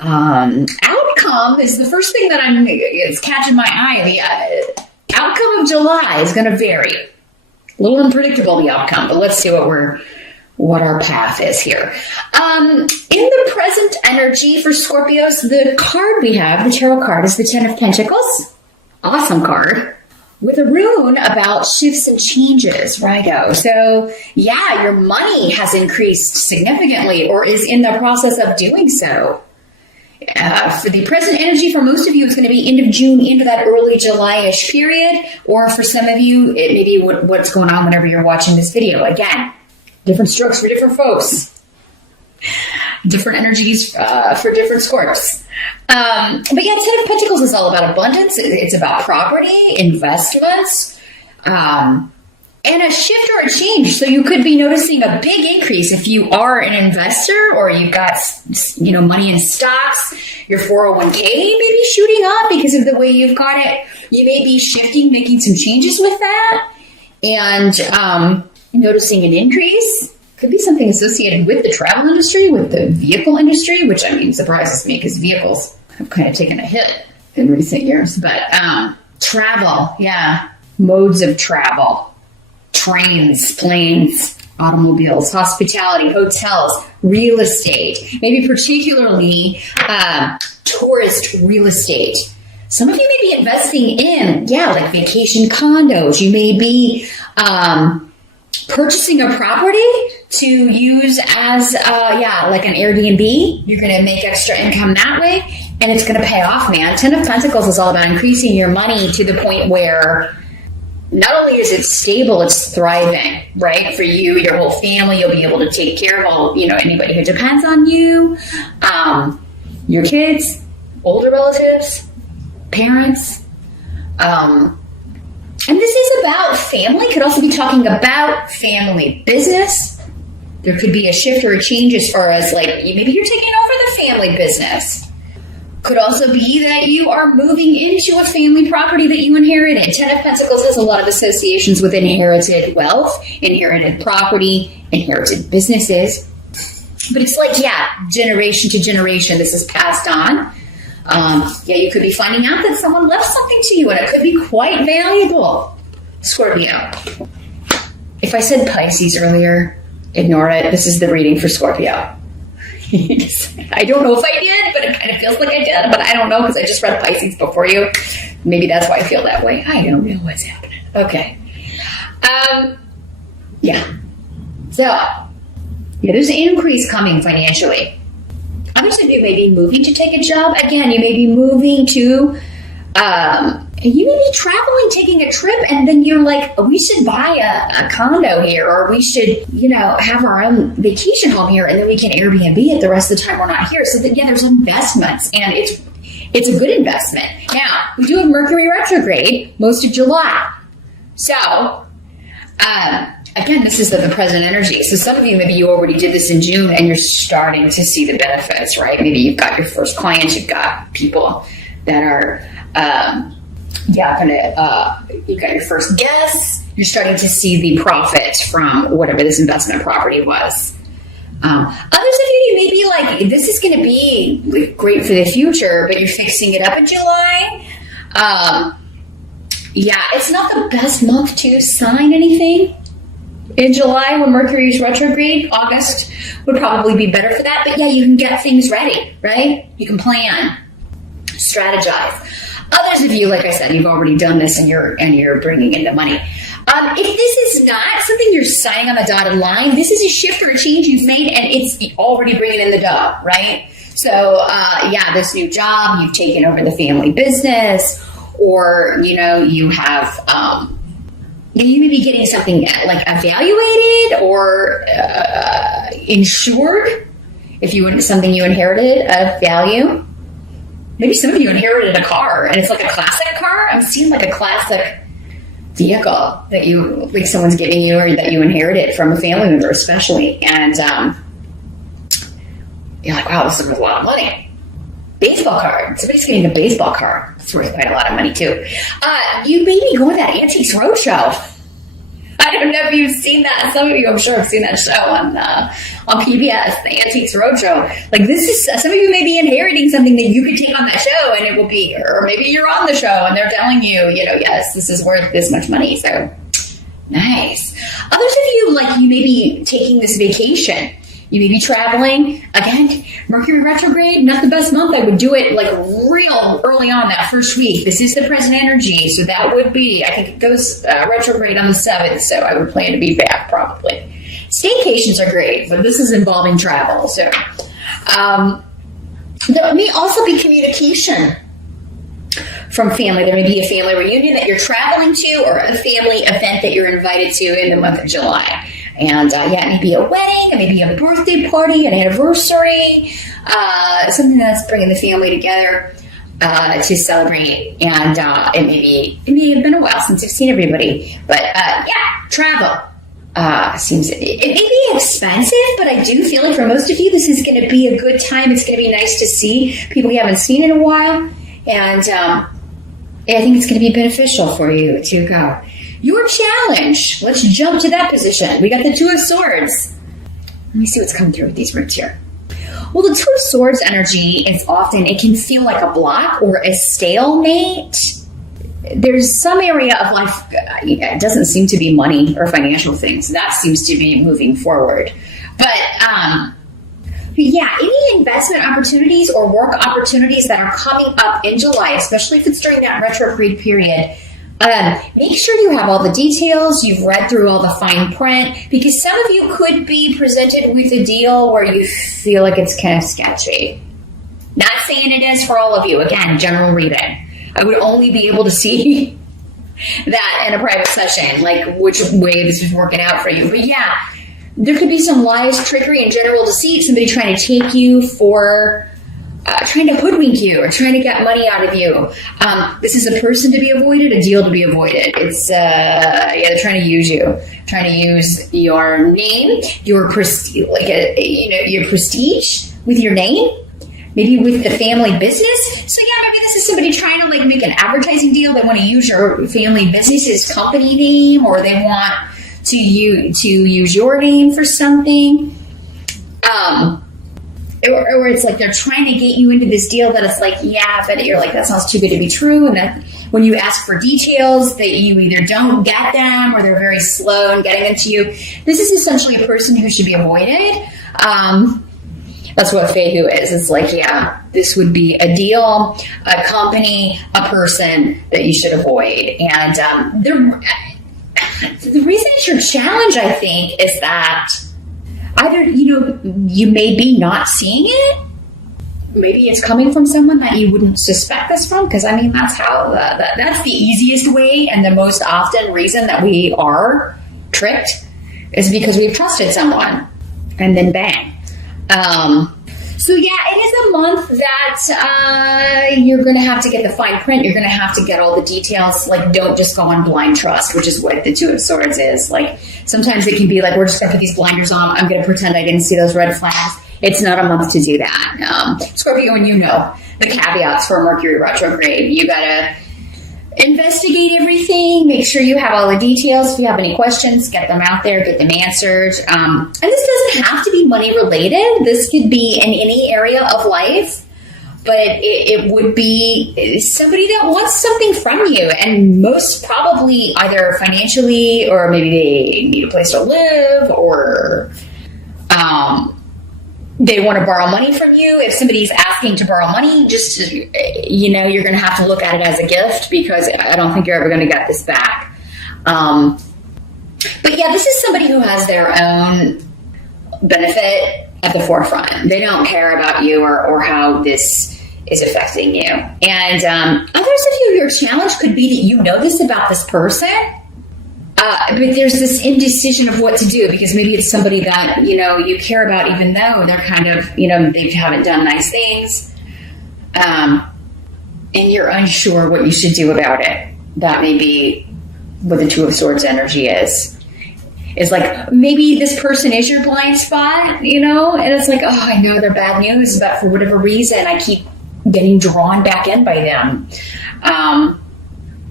Outcome is the first thing that it's catching my eye. The outcome of July is going to vary. A little unpredictable, the outcome, but let's see what our path is here. In the present energy for Scorpios, the card we have, the tarot card, is the Ten of Pentacles. Awesome card. With a rune about shifts and changes, Virgo. So, yeah, your money has increased significantly or is in the process of doing so. For the present energy, for most of you, it's going to be end of June into that early July-ish period. Or for some of you, it may be what's going on whenever you're watching this video. Again, different strokes for different folks. Different energies for different Scorps. But yeah, Ten of Pentacles is all about abundance. It's about property, investments, and a shift or a change. So you could be noticing a big increase if you are an investor or you've got, money in stocks. Your 401k may be shooting up because of the way you've got it. You may be shifting, making some changes with that, and noticing an increase. Could be something associated with the travel industry, with the vehicle industry, which surprises me because vehicles have kind of taken a hit in recent years. But travel, yeah, modes of travel, trains, planes, automobiles, hospitality, hotels, real estate, maybe particularly tourist real estate. Some of you may be investing in, like vacation condos. You may be purchasing a property to use as, like an Airbnb. You're going to make extra income that way, and it's going to pay off, man. Ten of Pentacles is all about increasing your money to the point where not only is it stable, it's thriving, right? For you, your whole family, you'll be able to take care of all, anybody who depends on you, your kids, older relatives, parents, and this is about family. Could also be talking about family business. There could be a shift or a change as far as maybe you're taking over the family business. Could also be that you are moving into a family property that you inherited. Ten of Pentacles has a lot of associations with inherited wealth, inherited property, inherited businesses. But it's generation to generation, this is passed on. You could be finding out that someone left something to you, and it could be quite valuable. Scorpio. If I said Pisces earlier, ignore it. This is the reading for Scorpio. I don't know if I did, but it kind of feels like I did, but I don't know because I just read Pisces before you. Maybe that's why I feel that way. I don't know what's happening. Okay. So, there's an increase coming financially. Others of you may be moving to take a job. Again, you may be moving to, you may be traveling, taking a trip, and then you're like, we should buy a condo here, or we should, have our own vacation home here, and then we can Airbnb it the rest of the time we're not here. So there's investments, and it's a good investment. Now, we do have Mercury retrograde most of July. So, again, this is the present energy. So some of you, maybe you already did this in June and you're starting to see the benefits, right? Maybe you've got your first clients, you've got people that are, you've got your first guests. You're starting to see the profit from whatever this investment property was. Others of you may be like, this is going to be great for the future, but you're fixing it up in July. It's not the best month to sign anything. In July, when Mercury is retrograde, August would probably be better for that. But you can get things ready, right? You can plan, strategize. Others of you, like I said, you've already done this and you're bringing in the money. If this is not something you're signing on the dotted line, this is a shift or a change you've made, and it's already bringing in the dough, right? So, this new job, you've taken over the family business, or, you have... you may be getting something evaluated or insured if you something you inherited of value. Maybe some of you inherited a car and it's like a classic car. I'm seeing like a classic vehicle that someone's giving you or that you inherited from a family member especially. And you're like, wow, this is worth a lot of money. Baseball card. Somebody's getting a baseball card. It's worth quite a lot of money too. You may be going to that Antiques Roadshow. I don't know if you've seen that. Some of you, I'm sure, have seen that show on PBS, the Antiques Roadshow. Like, this is, some of you may be inheriting something that you could take on that show, and it will be, or maybe you're on the show and they're telling you, yes, this is worth this much money. So nice. Others of you, like, you may be taking this vacation. You may be traveling. Again, Mercury retrograde, not the best month. I would do it like real early on that first week. This is the present energy. So that would be, I think it goes retrograde on the 7th. So I would plan to be back probably. Staycations are great, but this is involving travel. So there may also be communication from family. There may be a family reunion that you're traveling to, or a family event that you're invited to in the month of July. And it may be a wedding, it may be a birthday party, an anniversary, something that's bringing the family together to celebrate. And it may have been a while since you've seen everybody, but travel seems, it may be expensive, but I do feel like for most of you, this is going to be a good time. It's going to be nice to see people you haven't seen in a while, and I think it's going to be beneficial for you to go. Your challenge. Let's jump to that position. We got the Two of Swords. Let me see what's coming through with these roots here. Well, the Two of Swords energy is often, it can feel like a block or a stalemate. There's some area of life, it doesn't seem to be money or financial things. That seems to be moving forward. But any investment opportunities or work opportunities that are coming up in July, especially if it's during that retrograde period, make sure you have all the details, you've read through all the fine print, because some of you could be presented with a deal where you feel like it's kind of sketchy. Not saying it is for all of you. Again, general reading. I would only be able to see that in a private session, like which way this is working out for you. But yeah, there could be some lies, trickery, and general deceit, somebody trying to take you for... trying to hoodwink you or trying to get money out of you. This is a person to be avoided, a deal to be avoided. It's, they're trying to use you, trying to use your name, your prestige, your prestige with your name, maybe with the family business. So maybe this is somebody trying to make an advertising deal. They want to use your family business's company name, or they want to use your name for something. Or it's like they're trying to get you into this deal that it's like, but you're like, that sounds too good to be true. And that when you ask for details, that you either don't get them or they're very slow in getting them to you. This is essentially a person who should be avoided. That's what Fehu is. It's like, this would be a deal, a company, a person that you should avoid. And the reason it's your challenge, I think, is that either, you may be not seeing it. Maybe it's coming from someone that you wouldn't suspect this from, because that's how that's the easiest way, and the most often reason that we are tricked is because we've trusted someone, and then bang. So it is a month that you're going to have to get the fine print. You're going to have to get all the details. Like, don't just go on blind trust, which is what the Two of Swords is. Like, sometimes it can be like, we're just going to put these blinders on. I'm going to pretend I didn't see those red flags. It's not a month to do that. Scorpio, and the caveats for Mercury retrograde. You got to investigate everything. Make sure you have all the details. If you have any questions, get them out there, get them answered. And this doesn't have to be money related. This could be in any area of life, but it would be somebody that wants something from you, and most probably either financially, or maybe they need a place to live, or they want to borrow money from you. If somebody's asking to borrow money, just, you're going to have to look at it as a gift, because I don't think you're ever going to get this back. But this is somebody who has their own benefit at the forefront. They don't care about you or how this is affecting you. And others of you, your challenge could be that you know this about this person, but there's this indecision of what to do, because maybe it's somebody that, you care about, even though they're kind of, they haven't done nice things. And you're unsure what you should do about it. That may be what the Two of Swords energy is. It's like, maybe this person is your blind spot, and it's like, I know they're bad news, but for whatever reason, I keep getting drawn back in by them.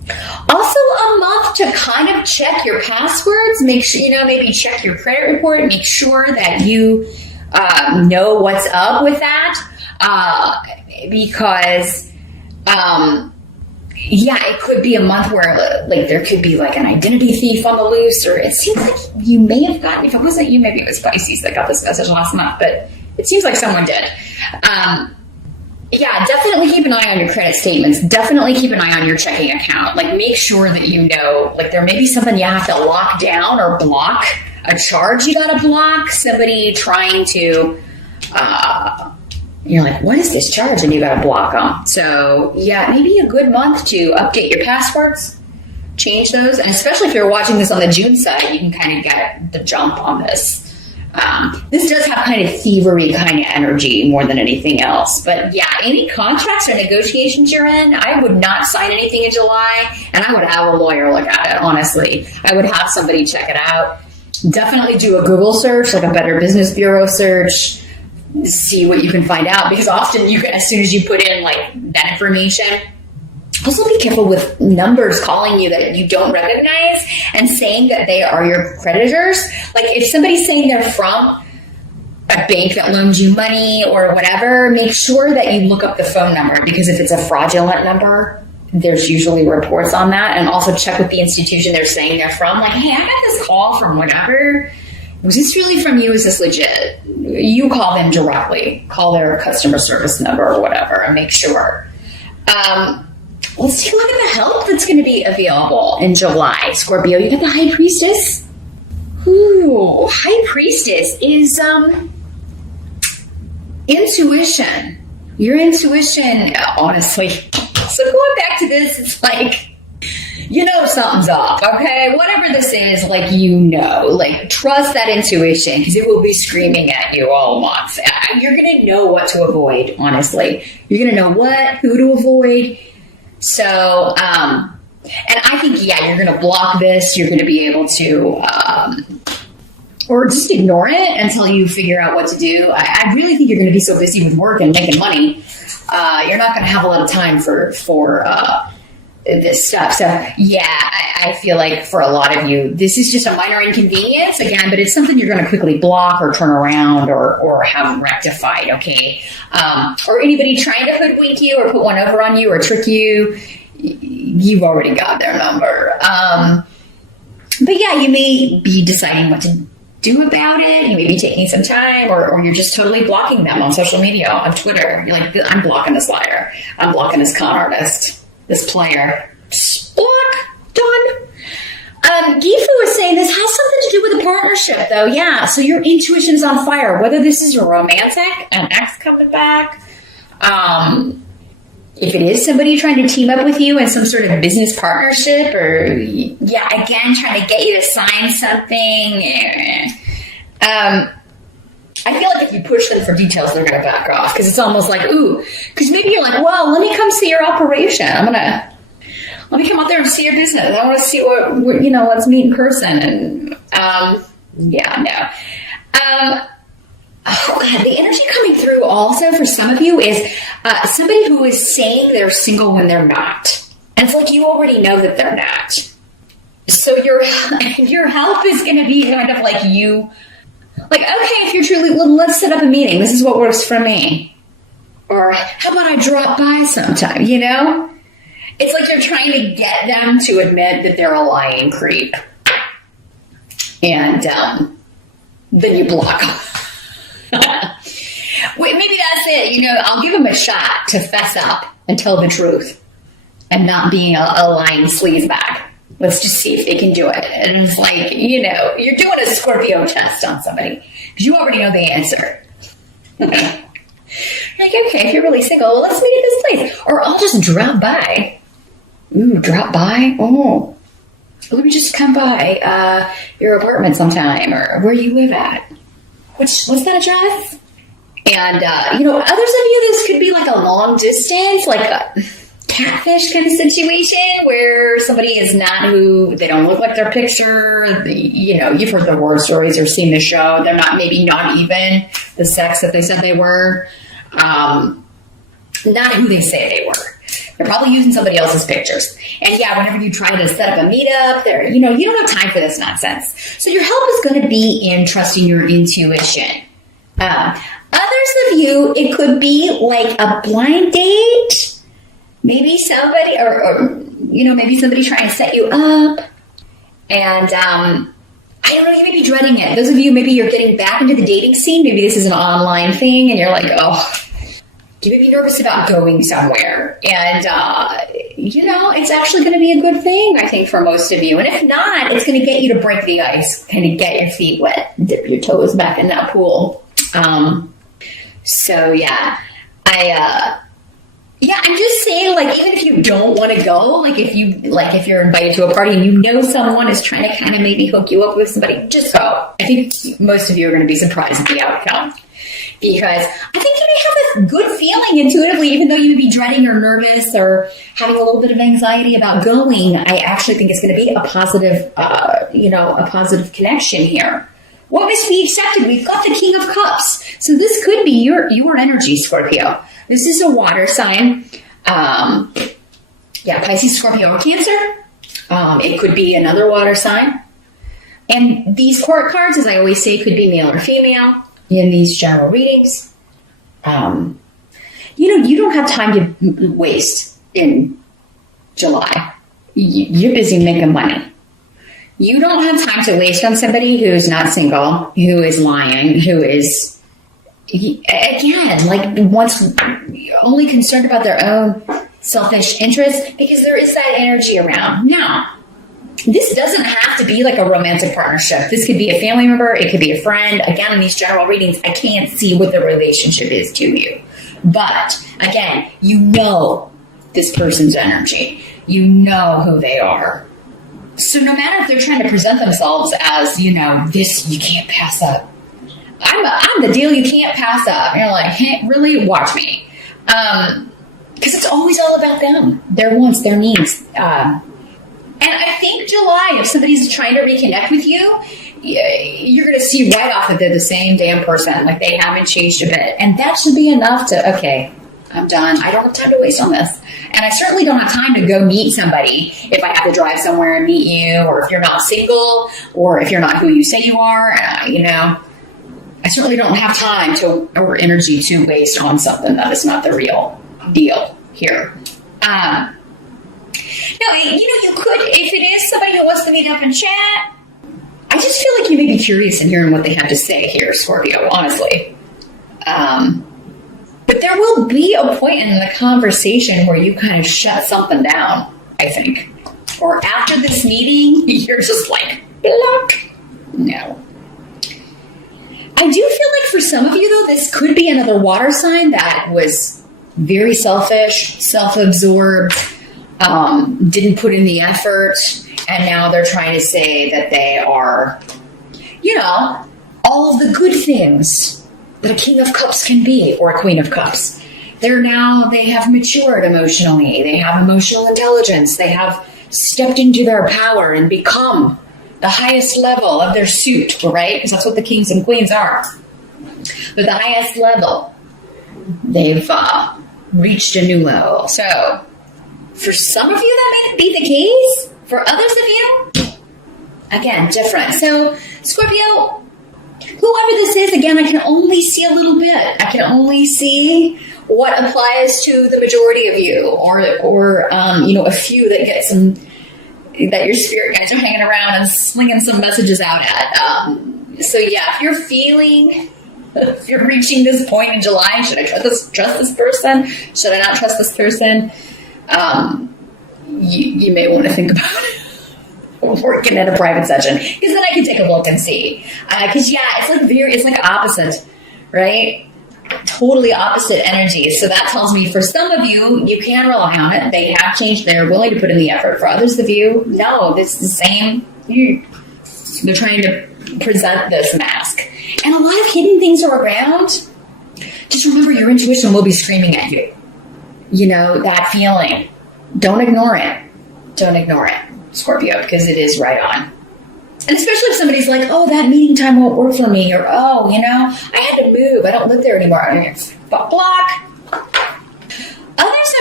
Also a month to kind of check your passwords, make sure, maybe check your credit report, make sure that you know what's up with that. Because, it could be a month where like there could be like an identity thief on the loose, or it seems like you may have gotten, if it wasn't you, maybe it was Pisces that got this message last month, but it seems like someone did. Definitely keep an eye on your credit statements. Definitely keep an eye on your checking account. Like, make sure that like there may be something you have to lock down or block, a charge you gotta block, somebody trying to, you're like, what is this charge? And you gotta block them. So maybe a good month to update your passwords, change those. And especially if you're watching this on the June side, you can kind of get the jump on this. This does have kind of thievery kind of energy more than anything else. But any contracts or negotiations you're in, I would not sign anything in July, and I would have a lawyer look at it, honestly. I would have somebody check it out. Definitely do a Google search, like a Better Business Bureau search, see what you can find out, because often you can, as soon as you put in like that information. Also be careful with numbers calling you that you don't recognize and saying that they are your creditors. Like, if somebody's saying they're from a bank that loans you money or whatever, make sure that you look up the phone number, because if it's a fraudulent number, there's usually reports on that. And also check with the institution they're saying they're from. Like, hey, I got this call from whatever. Was this really from you? Is this legit? You call them directly. Call their customer service number or whatever and make sure. Let's take a look at the help that's going to be available in July. Scorpio, you got the High Priestess. Ooh, High Priestess is intuition. Your intuition, honestly. So going back to this, it's like, something's up, okay? Whatever this is, like, like, trust that intuition, because it will be screaming at you all month. You're going to know what to avoid, honestly. You're going to know who to avoid. So, and I think, you're going to block this. You're going to be able to, or just ignore it until you figure out what to do. I really think you're going to be so busy with work and making money. You're not going to have a lot of time for this stuff. So, I feel like for a lot of you, this is just a minor inconvenience again, but it's something you're going to quickly block or turn around or have rectified. Okay. Or anybody trying to hoodwink you or put one over on you or trick you, you've already got their number. But you may be deciding what to do about it. You may be taking some time, or you're just totally blocking them on social media, on Twitter. You're like, I'm blocking this liar. I'm blocking this con artist, this player. Just block. Done. Gifu is saying this has something to do with a partnership, though. Yeah, so your intuition is on fire. Whether this is romantic, an ex coming back, if it is somebody trying to team up with you in some sort of business partnership, or again trying to get you to sign something. I feel like if you push them for details, they're going to back off, because it's almost like, because maybe you're like, well, let me come see your operation. Let me come out there and see your business. I want to see what let's meet in person. And, the energy coming through also for some of you is somebody who is saying they're single when they're not. And it's like you already know that they're not. So your help is going to be kind of like you, like, okay, if you're truly, let's set up a meeting. This is what works for me. Or how about I drop by sometime, It's like you're trying to get them to admit that they're a lying creep. And then you block them. Wait, maybe that's it. I'll give them a shot to fess up and tell the truth and not being a lying sleazebag. Let's just see if they can do it. And it's like, you're doing a Scorpio test on somebody because you already know the answer. Like, okay, if you're really single, well, let's meet at this place. Or I'll just drop by. Drop by? Oh, let me just come by your apartment sometime, or where you live at. What's that address? And, others of you, this could be like a long distance, like a catfish kind of situation where somebody is not who, they don't look like their picture. You've heard the horror stories or seen the show. They're not even the sex that they said they were. Not who they say they were. They're probably using somebody else's pictures. And yeah, whenever you try to set up a meetup, you don't have time for this nonsense. So your help is going to be in trusting your intuition. Others of you, it could be like a blind date. Maybe somebody, or maybe somebody trying to set you up. And I don't know, you may be dreading it. Those of you, maybe you're getting back into the dating scene. Maybe this is an online thing and you're like, oh, you may be nervous about going somewhere. And, it's actually going to be a good thing, I think, for most of you. And if not, it's going to get you to break the ice, kind of get your feet wet, dip your toes back in that pool. So yeah, I'm just saying, like, even if you don't want to go, like if you're invited to a party and someone is trying to kind of maybe hook you up with somebody, just go. I think most of you are going to be surprised at the outcome, because I think you may have this good feeling intuitively, even though you may be dreading or nervous or having a little bit of anxiety about going. I actually think it's going to be a positive, a positive connection here. What must be accepted? We've got the King of Cups. So this could be your energy, Scorpio. This is a water sign. Pisces, Scorpio, or Cancer. It could be another water sign. And these court cards, as I always say, could be male or female in these general readings. You don't have time to waste in July. You're busy making money. You don't have time to waste on somebody who is not single, who is lying, who is, again, like only concerned about their own selfish interests, because there is that energy around. Now, this doesn't have to be like a romantic partnership. This could be a family member. It could be a friend. Again, in these general readings, I can't see what the relationship is to you. But again, this person's energy. You know who they are. So no matter if they're trying to present themselves as, this you can't pass up. I'm the deal you can't pass up. And you're like, hey, really? Watch me. Because it's always all about them. Their wants, their needs. And I think July, if somebody's trying to reconnect with you, you're going to see right off that they're the same damn person. Like, they haven't changed a bit. And that should be enough to, okay, I'm done. I don't have time to waste on this. And I certainly don't have time to go meet somebody if I have to drive somewhere and meet you, or if you're not single, or if you're not who you say you are. I certainly don't have time or energy to waste on something that is not the real deal here. No, you could, if it is somebody who wants to meet up and chat, I just feel like you may be curious in hearing what they have to say here, Scorpio, honestly. But there will be a point in the conversation where you kind of shut something down, I think. Or after this meeting, you're just like, look. No. I do feel like for some of you, though, this could be another water sign that was very selfish, self-absorbed, didn't put in the effort, and now they're trying to say that they are, all of the good things that a King of Cups can be, or a Queen of Cups. They have matured emotionally. They have emotional intelligence. They have stepped into their power and become the highest level of their suit, right? Because that's what the kings and queens are. But the highest level. They've reached a new level. So, for some of you, that may be the case. For others of you, again, different. So, Scorpio, whoever this is, again, I can only see a little bit. I can only see what applies to the majority of you, or a few that get some, that your spirit guides are hanging around and slinging some messages out at. So yeah, if you're reaching this point in July, should I trust this person? Should I not trust this person? You may want to think about it. Working at a private session, because then I can take a look and see. Because it's like opposite, right? Totally opposite energy. So that tells me for some of you, you can rely on it. They have changed. They're willing to put in the effort. For others of you, no, it's the same. They're trying to present this mask, and a lot of hidden things are around. Just remember, your intuition will be screaming at you. That feeling. Don't ignore it. Don't ignore it, Scorpio, because it is right on. And especially if somebody's like, oh, that meeting time won't work for me, or, oh, I had to move. I don't live there anymore. Block. Others of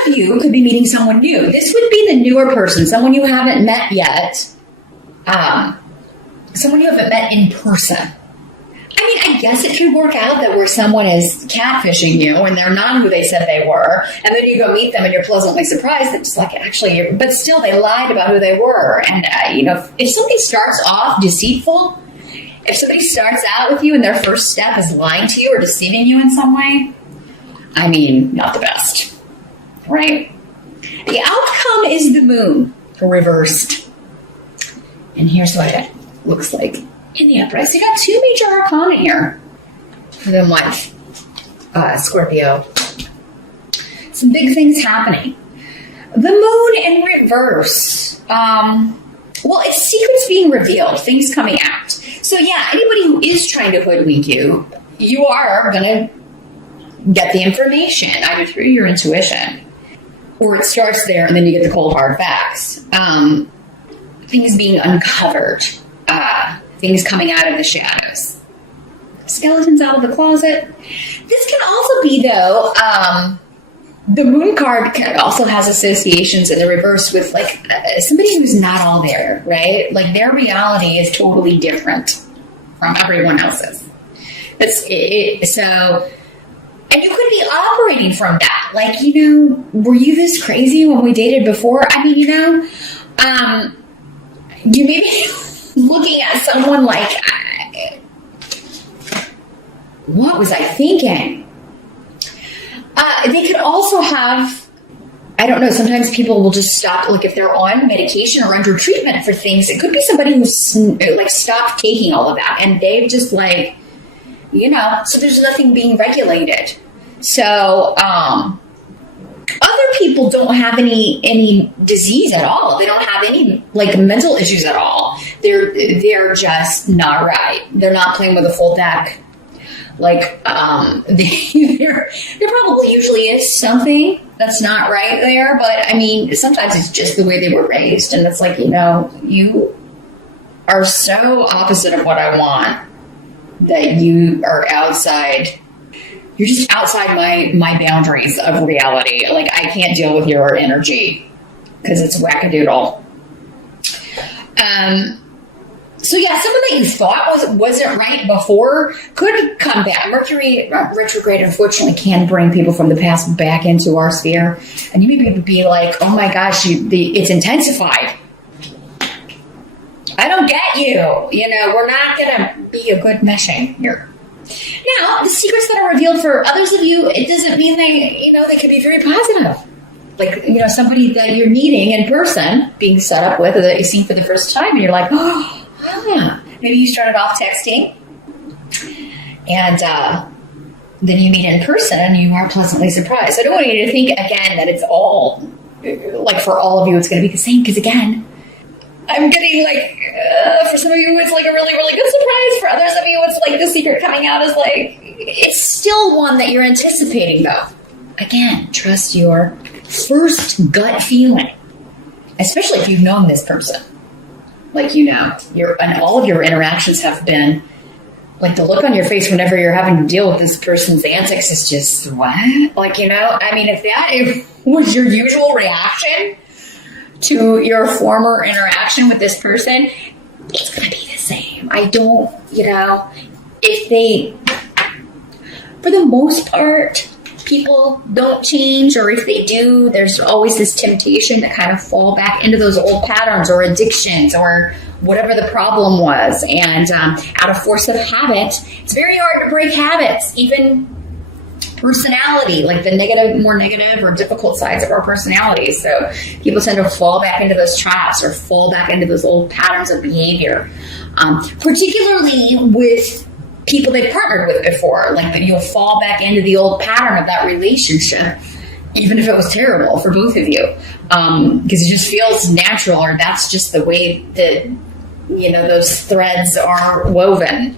of you could be meeting someone new. This would be the newer person, someone you haven't met yet. Someone you haven't met in person. I mean, I guess it could work out that where someone is catfishing you and they're not who they said they were, and then you go meet them and you're pleasantly surprised that just like actually, but still they lied about who they were. And, if somebody starts off deceitful, if somebody starts out with you and their first step is lying to you or deceiving you in some way, I mean, not the best, right? The outcome is the moon reversed. And here's what it looks like in the upright. So you got two major arcana here for the month, Scorpio. Some big things happening. The moon in reverse. It's secrets being revealed, things coming out. So yeah, anybody who is trying to hoodwink you, you are going to get the information either through your intuition, or it starts there and then you get the cold hard facts. Things being uncovered. Things coming out of the shadows. Skeletons out of the closet. This can also be, though, the moon card also has associations in the reverse with, like, somebody who's not all there, right? Like, their reality is totally different from everyone else's. So, and you could be operating from that. Like, were you this crazy when we dated before? I mean, you may be looking at someone like, what was I thinking? They could also have, I don't know, sometimes people will just stop, like if they're on medication or under treatment for things, it could be somebody who's like stopped taking all of that and they've just like, so there's nothing being regulated. So, other people don't have any disease at all. They don't have any like mental issues at all. They're just not right. They're not playing with a full deck. Like there probably usually is something that's not right there, but I mean sometimes it's just the way they were raised, and it's like you are so opposite of what I want that you are outside. You're just outside my boundaries of reality. Like, I can't deal with your energy because it's wackadoodle. So yeah, something that you thought wasn't right before could come back. Mercury retrograde, unfortunately, can bring people from the past back into our sphere. And you may be like, oh my gosh, it's intensified. I don't get you. We're not going to be a good meshing here. Now, the secrets that are revealed for others of you, it doesn't mean they can be very positive. Like, somebody that you're meeting in person, being set up with, or that you see for the first time, and you're like, oh, yeah. Maybe you started off texting, and then you meet in person, and you are pleasantly surprised. I don't want you to think, again, that it's all, like, for all of you, it's going to be the same, because, again, I'm getting for some of you, it's like a really, really good surprise. For others of you, it's like the secret coming out is like, it's still one that you're anticipating though. Again, trust your first gut feeling, especially if you've known this person. Like, and all of your interactions have been like the look on your face whenever you're having to deal with this person's antics is just, what? Like, I mean, if that was your usual reaction to your former interaction with this person, it's going to be the same. I don't, if they, for the most part, people don't change, or if they do, there's always this temptation to kind of fall back into those old patterns or addictions or whatever the problem was. And out of force of habit, it's very hard to break habits, even personality, like the more negative or difficult sides of our personality. So people tend to fall back into those traps or fall back into those old patterns of behavior, particularly with people they've partnered with before. Like that, you'll fall back into the old pattern of that relationship, even if it was terrible for both of you, because it just feels natural, or that's just the way that those threads are woven.